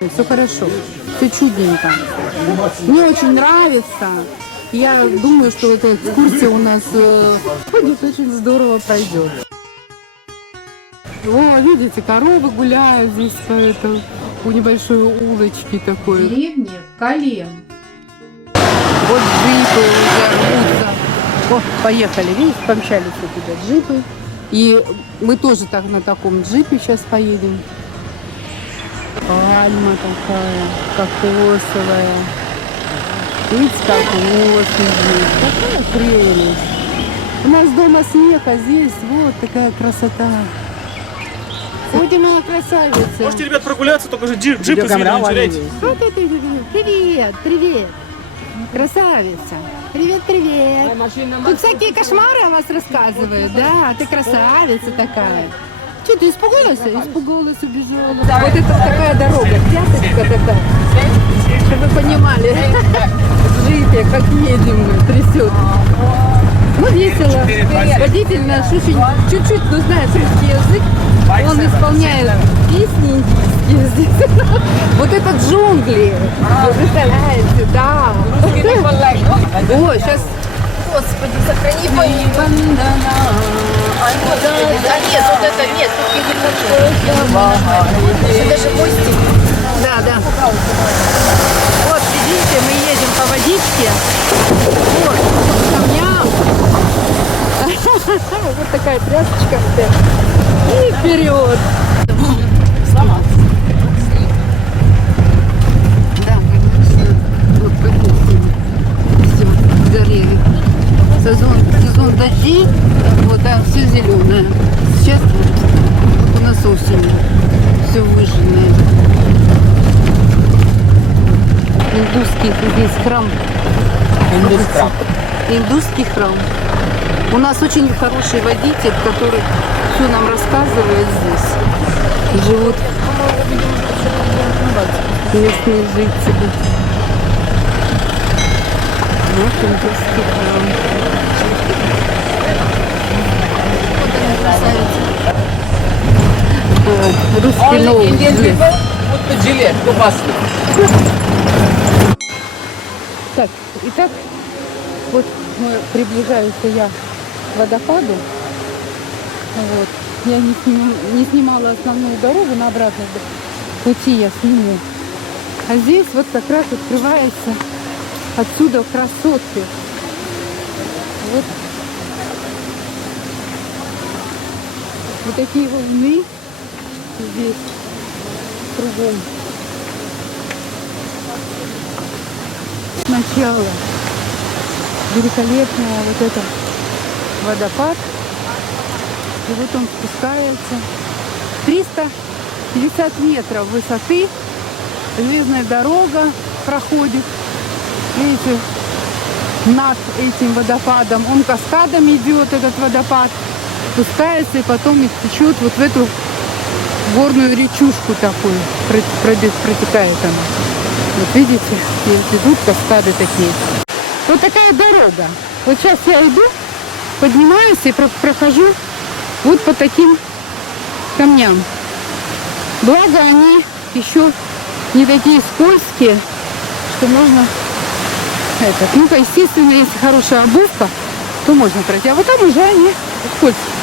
Все хорошо, все чудненько. Мне очень нравится. Я думаю, что эта экскурсия у нас будет очень здорово пройдет. О, видите, коровы гуляют здесь по небольшой улочке такой. Деревни Колен. Вот джипы уже рвутся. О, поехали, видите, помчались туда джипы. И мы тоже так на таком джипе сейчас поедем. Пальма такая, кокосовая. Видите, как осень здесь. Какая прелесть. У нас дома снег, а здесь вот такая красота. Ой, моя красавица. Можете, ребят, прогуляться, только же джипы с виду не теряйте. Привет, привет. Красавица. Привет, привет. Тут всякие кошмары о вас рассказывают, да? Ты красавица такая. Что, ты испугалась? Испугалась, убежала. Вот это такая дорога, пяточка такая. Чтобы вы понимали, в джипе, как едем мы, трясет. Ну, весело. Водитель наш очень чуть-чуть, но знает русский язык. Он исполняет песни индийские здесь. Вот это джунгли. Вы представляете, да. Ой, сейчас... Господи, сохрани память. А нет, вот это нет, тут я не хочу. Это даже мостик. Да, да. Вот, видите, мы едем по водичке. Вот, по камням. Вот такая трясочка. И вперед. Да, конечно. Вот поднесем. Все, сгорели. Сезон дождей, вот, а все зеленое. Сейчас вот у нас осень. Все выжженное. Индусский здесь храм. Индусский храм. У нас очень хороший водитель, который все нам рассказывает здесь. Живут местные жители. Вот индусский храм. Русский новый. Так, итак, вот мы приближаемся я к водопаду. Вот. Я не снимала основную дорогу, на обратном пути я сниму. А здесь вот как раз открывается отсюда красотки. Вот, вот такие волны здесь кругом. Сначала великолепный вот этот водопад. И вот он спускается. 350 метров высоты. Железная дорога проходит. Видите, над этим водопадом. Он каскадом идет, этот водопад. Спускается и потом течет вот в эту горную речушку такую. Протекает она. Вот видите, идут каскады такие. Вот такая дорога. Вот сейчас я иду, поднимаюсь и прохожу вот по таким камням. Благо они еще не такие скользкие, что можно это. Ну-ка, естественно, если хорошая обувка, то можно пройти. А вот там уже они скользкие.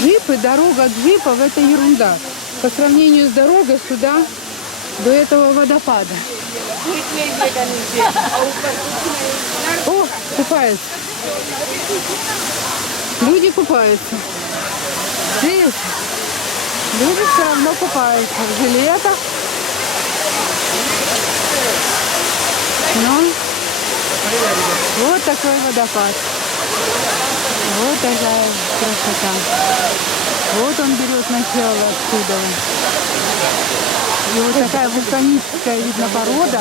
Джипы, дорога джипов — это ерунда. По сравнению с дорогой сюда, до этого водопада. О, купаются. Люди купаются. Видите? Люди все равно купаются в жилетах. Ну, вот такой водопад. Вот такая красота. Вот он берет начало отсюда. И вот такая вулканическая, видно, порода.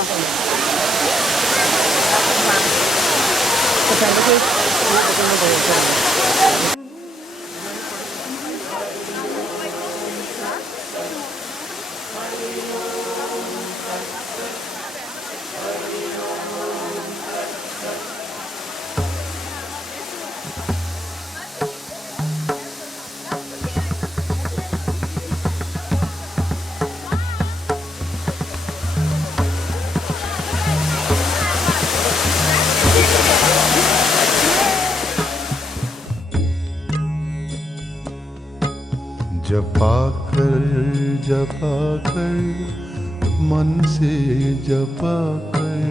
जपा कर मन से जपा कर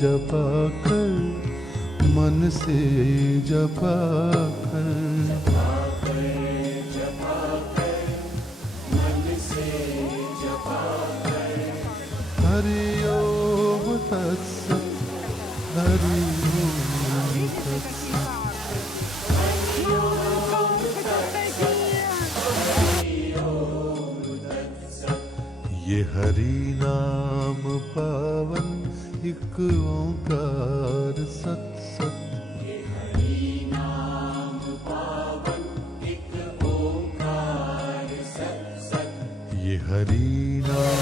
जपा कर मन से जपा कर हरि ओम तत्सत् हरि ओम तत्सत् ये हरि नाम पावन एक ओंकार सत सत ये हरि नाम पावन एक ओंकार सत सत ये हरि नाम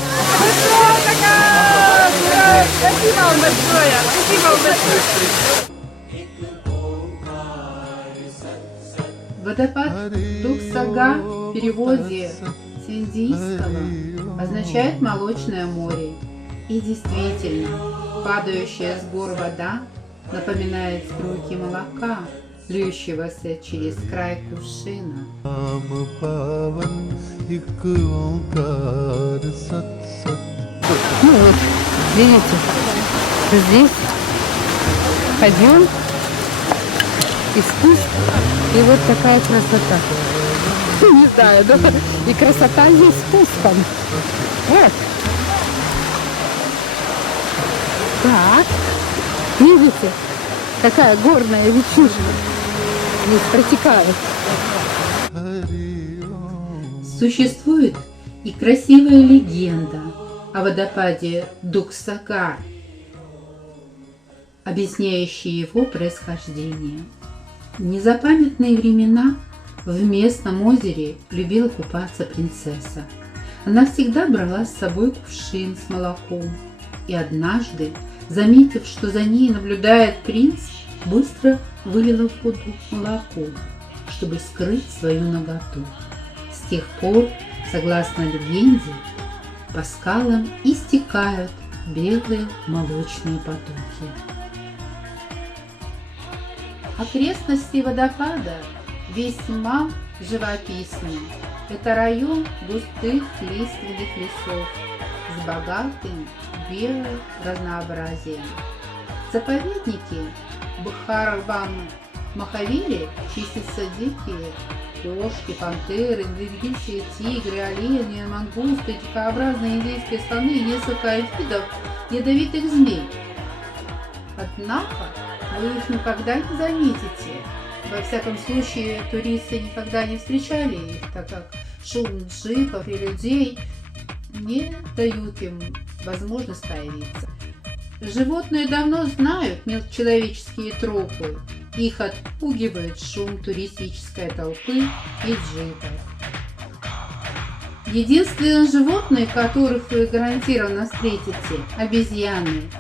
Спасибо вам большое. Спасибо вам большое. Водопад Дуксага в переводе с индийского означает молочное море. И действительно, падающая с гор вода напоминает струйки молока, льющегося через край кувшина. Ну вот, видите, здесь подъем и спуск, и вот такая красота. Не знаю, да? И красота здесь спуском. Вот. Так, видите, какая горная речушка здесь протекает. Существует и красивая легенда о водопаде Дуксагар, объясняющая его происхождение. В незапамятные времена в местном озере любила купаться принцесса. Она всегда брала с собой кувшин с молоком. И однажды, заметив, что за ней наблюдает принц, быстро вылила в воду молоко, чтобы скрыть свою наготу. С тех пор, согласно легенде, по скалам истекают белые молочные потоки. Окрестности водопада весьма живописны. Это район густых лиственных лесов с богатым биоразнообразием. Заповедники Бхарван-Махавири числятся дикие кошки, пантеры, индийские тигры, олени, мангусты, дикообразные индейские слоны и несколько видов ядовитых змей. Однако вы их никогда не заметите. Во всяком случае, туристы никогда не встречали их, так как шум джипов и людей не дают им возможность появиться. Животные давно знают человеческие тропы. Их отпугивает шум туристической толпы и джипов. Единственные животные, которых вы гарантированно встретите, обезьяны.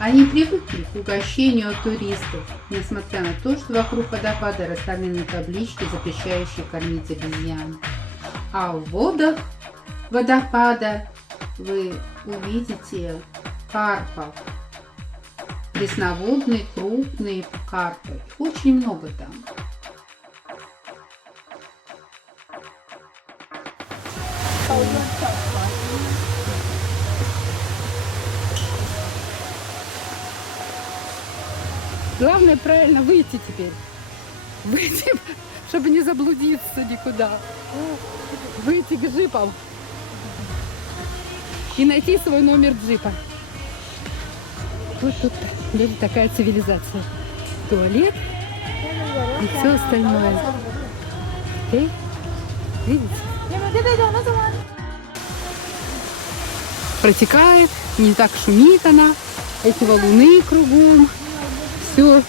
Они привыкли к угощению от туристов, несмотря на то, что вокруг водопада расставлены таблички, запрещающие кормить обезьян. А в водах водопада вы увидите карпов. Пресноводные, крупные карпы. Их очень много там. Главное правильно выйти теперь. Выйти, чтобы не заблудиться никуда. Выйти к джипам. И найти свой номер джипа. Вот тут люди такая цивилизация. Туалет и все остальное. Окей? Видите? Протекает, не так шумит она. Эти валуны кругом. Все.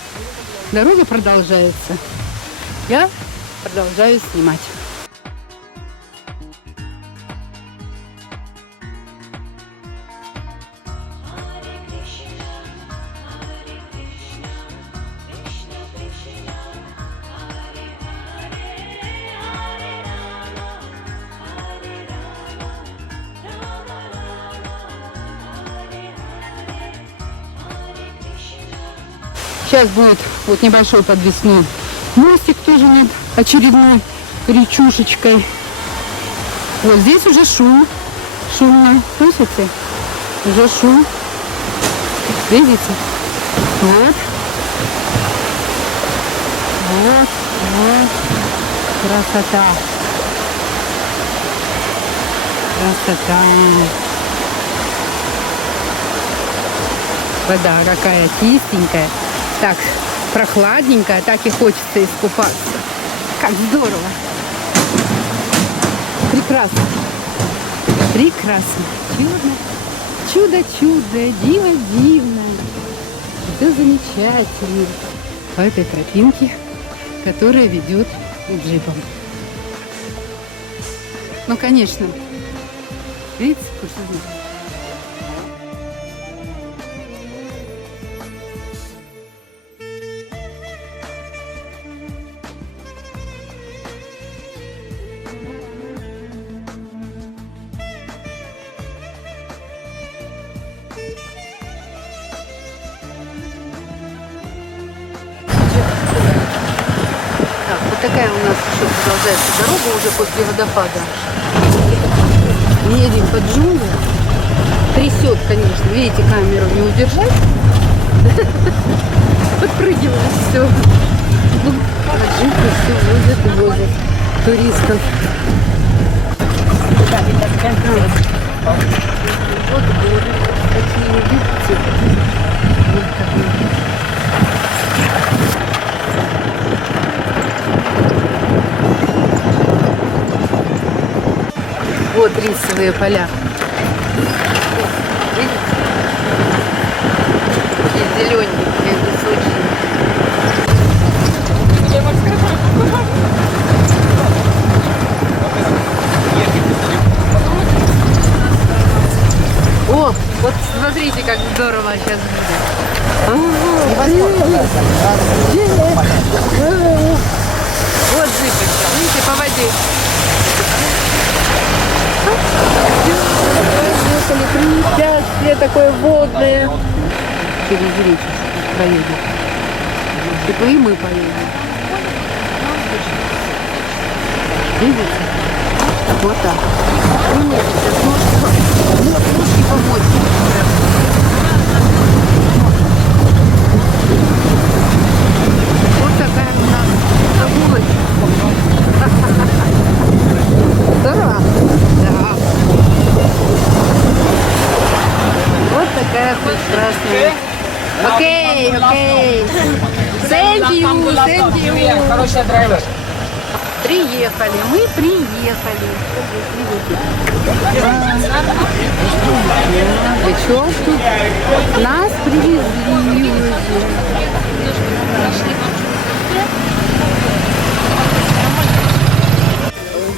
Дорога продолжается. Я продолжаю снимать. Сейчас будет вот небольшой подвесной мостик тоже над очередной речушечкой. Вот здесь уже шум. Шумно. Слышите? Уже шум. Видите? Вот. Вот. Вот. Красота. Красота. Вода какая чистенькая. Так прохладненькая, так и хочется искупаться. Как здорово. Прекрасно. Прекрасно. Чудо. Чудо-чудо. Диво-дивное. Все замечательно. По этой тропинке, которая ведет к джипам. Ну, конечно. Видите, курсовик? Так, вот такая у нас еще продолжается дорога уже после водопада. Едем под джунгли. Трясет, конечно. Видите, камеру не удержать. Подпрыгивает все. А джипы все возят и возят туристов. Вот горы такие, видите? Вот такие. Вот рисовые поля. Видите? Такие зелененькие, высокие. О, вот смотрите, как здорово сейчас будет. Вот джипы, видите, по воде. Препятствие такое водное. Через речку проедем. Типа и мы поедем. Видите? Вот так. Ножки помочь. Вот такая у нас прогулочка. Здорово? Да. Вот такая прекрасная. Окей. Thank you. Хороший драйвер. Приехали, мы приехали. Бычок тут. Нас привезли.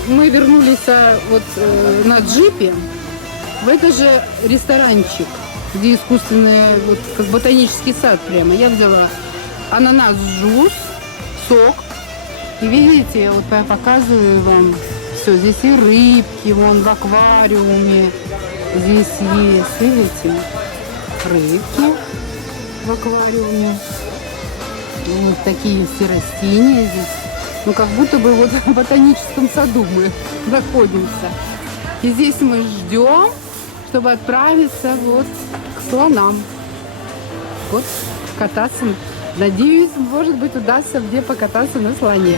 Мы вернулись вот на джипе в это же ресторанчик, где искусственный, вот как ботанический сад прямо. Я взяла ананас, джус, сок. И видите, вот я показываю вам все. Здесь и рыбки, вон в аквариуме. Здесь есть, видите, рыбки в аквариуме. Вот такие есть и растения здесь. Ну, как будто бы вот в ботаническом саду мы находимся. И здесь мы ждем, чтобы отправиться вот к слонам. Вот кататься. Надеюсь, может быть, удастся где покататься на слоне.